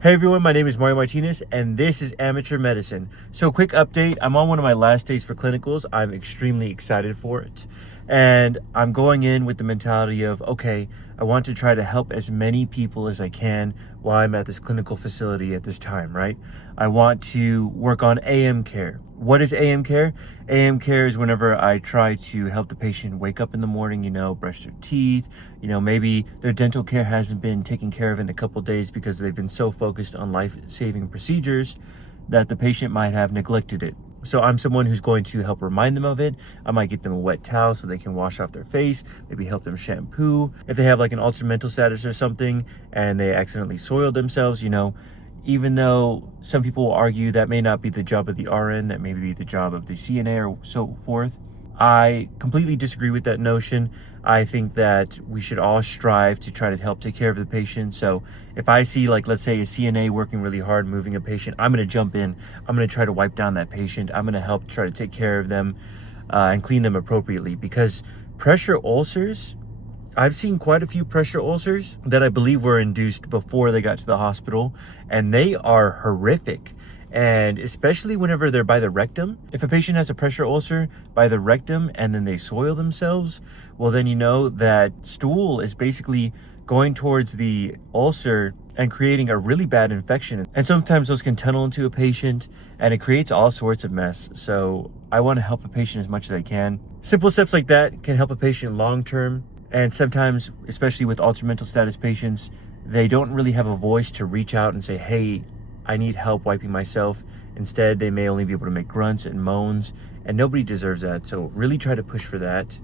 Hey everyone, my name is Mario Martinez and this is Amateur Medicine. So quick update, I'm on one of my last days for clinicals. I'm extremely excited for it. And I'm going in with the mentality of, okay, I want to try to help as many people as I can while I'm at this clinical facility at this time, right? I want to work on AM care. What is AM care? AM care is whenever I try to help the patient wake up in the morning, brush their teeth, maybe their dental care hasn't been taken care of in a couple days because they've been so focused on life-saving procedures that the patient might have neglected it. So I'm someone who's going to help remind them of it. I might get them a wet towel so they can wash off their face, maybe help them shampoo. If they have like an altered mental status or something and they accidentally soiled themselves, even though some people will argue that may not be the job of the RN, that may be the job of the CNA or so forth, I completely disagree with that notion. I think that we should all strive to try to help take care of the patient. So if I see, like, let's say a CNA working really hard, moving a patient, I'm going to jump in. I'm going to try to wipe down that patient. I'm going to help try to take care of them and clean them appropriately, because pressure ulcers, I've seen quite a few pressure ulcers that I believe were induced before they got to the hospital, and they are horrific. And especially whenever they're by the rectum. If a patient has a pressure ulcer by the rectum and then they soil themselves, well, then you know that stool is basically going towards the ulcer and creating a really bad infection. And sometimes those can tunnel into a patient and it creates all sorts of mess. So I want to help a patient as much as I can. Simple steps like that can help a patient long term. And sometimes, especially with altered mental status patients, they don't really have a voice to reach out and say, hey, I need help wiping myself. Instead, they may only be able to make grunts and moans, and nobody deserves that. So really try to push for that.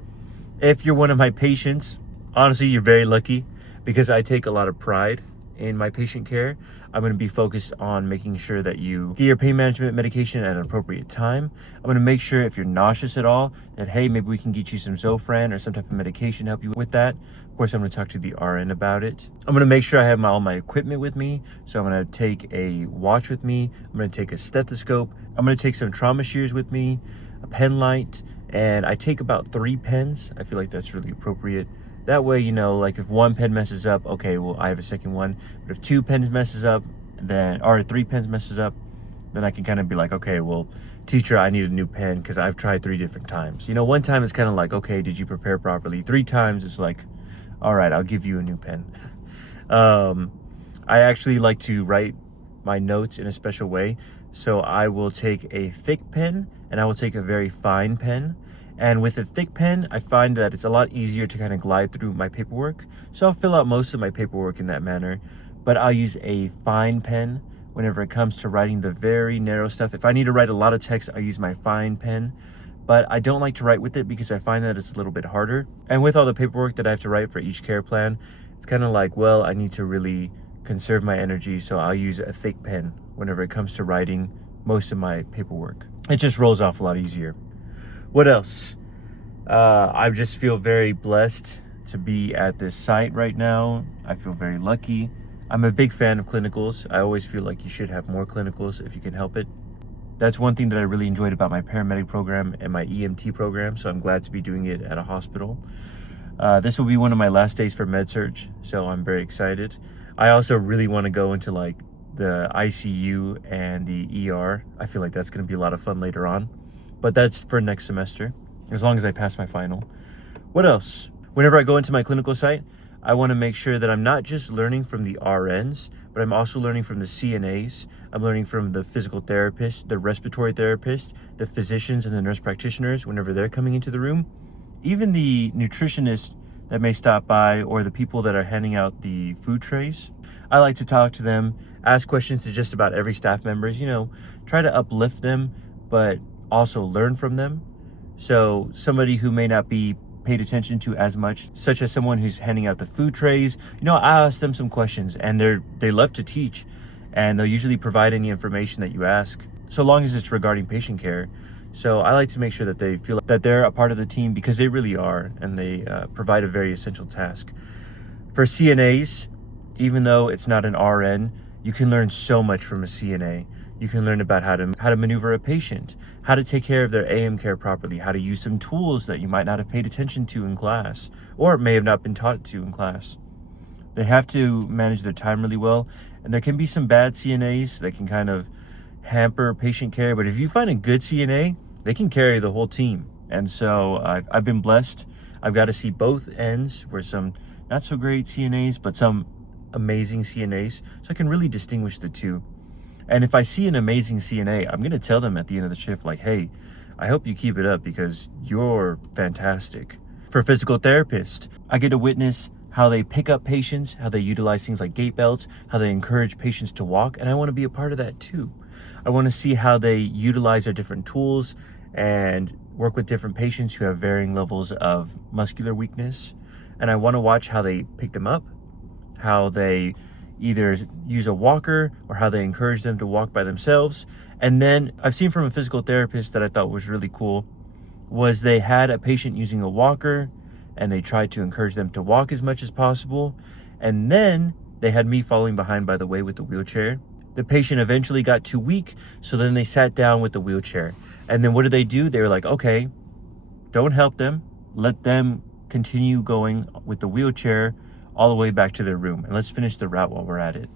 If you're one of my patients, honestly, you're very lucky, because I take a lot of pride in my patient care. I'm going to be focused on making sure that you get your pain management medication at an appropriate time. I'm going to make sure, if you're nauseous at all, that, hey, maybe we can get you some Zofran or some type of medication to help you with that. Of course, I'm going to talk to the RN about it. I'm going to make sure I have all my equipment with me. So I'm going to take a watch with me. I'm going to take a stethoscope. I'm going to take some trauma shears with me, a pen light, and I take about 3 pens. I feel like that's really appropriate. That way, like if one pen messes up, okay, well, I have a second one. But if 2 pens messes up, or 3 pens messes up, then I can kind of be like, okay, well, teacher, I need a new pen because I've tried 3 different times. One time it's kind of like, okay, did you prepare properly? 3 times it's like, all right, I'll give you a new pen. I actually like to write my notes in a special way. So I will take a thick pen and I will take a very fine pen. And with a thick pen, I find that it's a lot easier to kind of glide through my paperwork. So I'll fill out most of my paperwork in that manner. But I'll use a fine pen whenever it comes to writing the very narrow stuff. If I need to write a lot of text, I use my fine pen. But I don't like to write with it because I find that it's a little bit harder. And with all the paperwork that I have to write for each care plan, it's kind of like, well, I need to really conserve my energy. So I'll use a thick pen whenever it comes to writing most of my paperwork. It just rolls off a lot easier. What else? I just feel very blessed to be at this site right now. I feel very lucky. I'm a big fan of clinicals. I always feel like you should have more clinicals if you can help it. That's one thing that I really enjoyed about my paramedic program and my EMT program, so I'm glad to be doing it at a hospital. This will be one of my last days for med-surg, so I'm very excited. I also really want to go into like the ICU and the ER. I feel like that's going to be a lot of fun later on. But that's for next semester, as long as I pass my final. What else? Whenever I go into my clinical site, I want to make sure that I'm not just learning from the RNs, but I'm also learning from the CNAs. I'm learning from the physical therapist, the respiratory therapist, the physicians and the nurse practitioners whenever they're coming into the room. Even the nutritionist that may stop by, or the people that are handing out the food trays. I like to talk to them, ask questions to just about every staff members, try to uplift them, but also learn from them. So somebody who may not be paid attention to as much, such as someone who's handing out the food trays, I ask them some questions, and they love to teach, and they'll usually provide any information that you ask, so long as it's regarding patient care. So I like to make sure that they feel that they're a part of the team, because they really are, and they provide a very essential task. For CNAs, even though it's not an RN, you can learn so much from a CNA. You can learn about how to maneuver a patient, how to take care of their AM care properly, how to use some tools that you might not have paid attention to in class, or may have not been taught to in class. They have to manage their time really well. And there can be some bad CNAs that can kind of hamper patient care. But if you find a good CNA, they can carry the whole team. And so I've been blessed. I've got to see both ends, where some not so great CNAs, but some amazing CNAs. So I can really distinguish the two. And if I see an amazing CNA, I'm going to tell them at the end of the shift, like, hey, I hope you keep it up because you're fantastic. For a physical therapist, I get to witness how they pick up patients, how they utilize things like gait belts, how they encourage patients to walk. And I want to be a part of that too. I want to see how they utilize their different tools and work with different patients who have varying levels of muscular weakness. And I want to watch how they pick them up, how they either use a walker or how they encourage them to walk by themselves. And then I've seen from a physical therapist that I thought was really cool was they had a patient using a walker and they tried to encourage them to walk as much as possible. And then they had me following behind, by the way, with the wheelchair. The patient eventually got too weak, so then they sat down with the wheelchair. And then what did they do? They were like, okay, don't help them. Let them continue going with the wheelchair all the way back to their room. And let's finish the route while we're at it.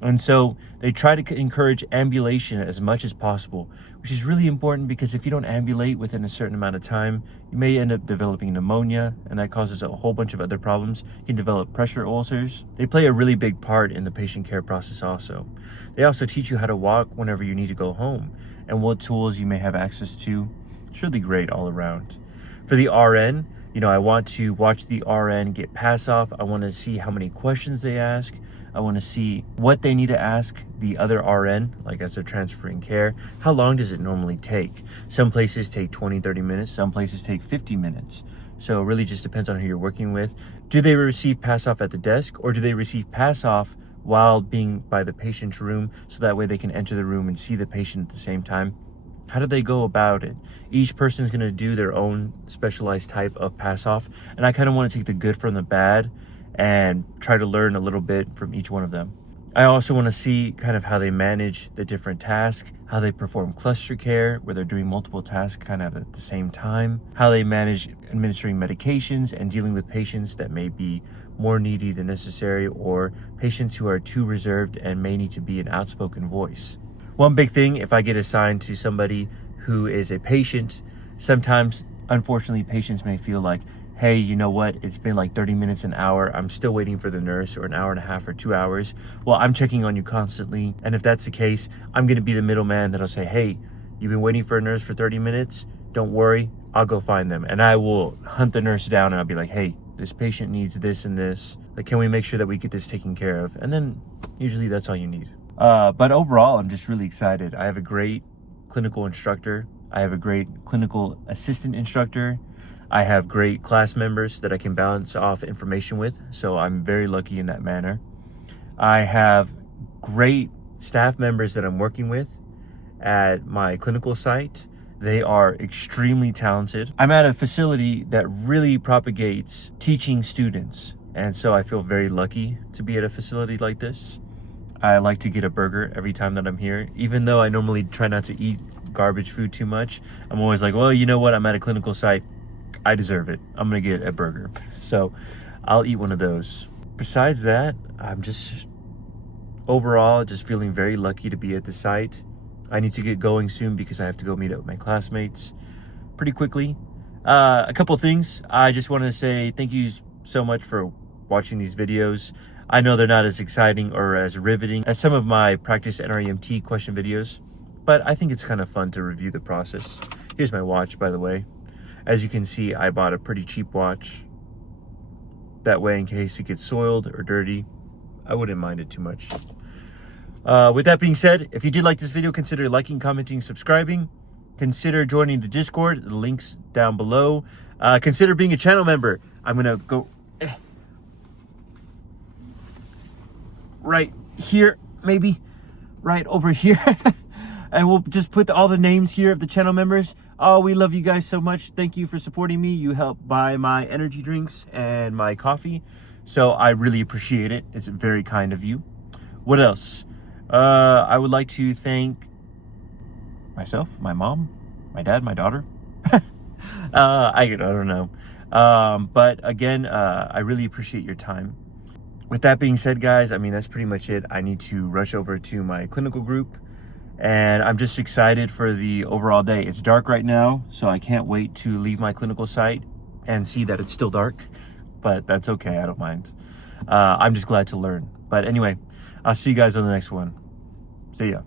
And so they try to encourage ambulation as much as possible, which is really important because if you don't ambulate within a certain amount of time, you may end up developing pneumonia, and that causes a whole bunch of other problems. You can develop pressure ulcers. They play a really big part in the patient care process also. They also teach you how to walk whenever you need to go home and what tools you may have access to. It's really great all around. For the RN, I want to watch the RN get pass off. I want to see how many questions they ask. I want to see what they need to ask the other RN, like as they're transferring care. How long does it normally take? Some places take 20, 30 minutes. Some places take 50 minutes. So it really just depends on who you're working with. Do they receive pass off at the desk, or do they receive pass off while being by the patient's room so that way they can enter the room and see the patient at the same time? How do they go about it? Each person is going to do their own specialized type of pass off. And I kind of want to take the good from the bad and try to learn a little bit from each one of them. I also want to see kind of how they manage the different tasks, how they perform cluster care, where they're doing multiple tasks kind of at the same time, how they manage administering medications and dealing with patients that may be more needy than necessary, or patients who are too reserved and may need to be an outspoken voice. One big thing, if I get assigned to somebody who is a patient, sometimes, unfortunately, patients may feel like, hey, you know what? It's been like 30 minutes, an hour. I'm still waiting for the nurse, or an hour and a half or 2 hours. Well, I'm checking on you constantly. And if that's the case, I'm going to be the middleman that'll say, hey, you've been waiting for a nurse for 30 minutes. Don't worry. I'll go find them. And I will hunt the nurse down and I'll be like, hey, this patient needs this and this. Like, can we make sure that we get this taken care of? And then usually that's all you need. But overall, I'm just really excited. I have a great clinical instructor. I have a great clinical assistant instructor. I have great class members that I can bounce off information with, so I'm very lucky in that manner. I have great staff members that I'm working with at my clinical site. They are extremely talented. I'm at a facility that really propagates teaching students, and so I feel very lucky to be at a facility like this. I like to get a burger every time that I'm here, even though I normally try not to eat garbage food too much. I'm always like, well, you know what? I'm at a clinical site. I deserve it. I'm going to get a burger. So I'll eat one of those. Besides that, I'm just overall just feeling very lucky to be at the site. I need to get going soon because I have to go meet up with my classmates pretty quickly. A couple things. I just want to say thank you so much for watching these videos. I know they're not as exciting or as riveting as some of my practice NREMT question videos, but I think it's kind of fun to review the process. Here's my watch, by the way. As you can see, I bought a pretty cheap watch. That way, in case it gets soiled or dirty, I wouldn't mind it too much. With that being said, if you did like this video, consider liking, commenting, subscribing. Consider joining the Discord. The link's down below. Consider being a channel member. I'm going to go right here, maybe right over here. And we'll just put all the names here of the channel members. Oh, we love you guys so much. Thank you for supporting me. You help buy my energy drinks and my coffee. So I really appreciate it. It's very kind of you. What else? I would like to thank myself, my mom, my dad, my daughter. I don't know. But again, I really appreciate your time. with that being said, guys, I mean, that's pretty much it. I need to rush over to my clinical group, and I'm just excited for the overall day. It's dark right now, so I can't wait to leave my clinical site and see that it's still dark, but that's okay. I don't mind. I'm just glad to learn. But anyway, I'll see you guys on the next one. See ya.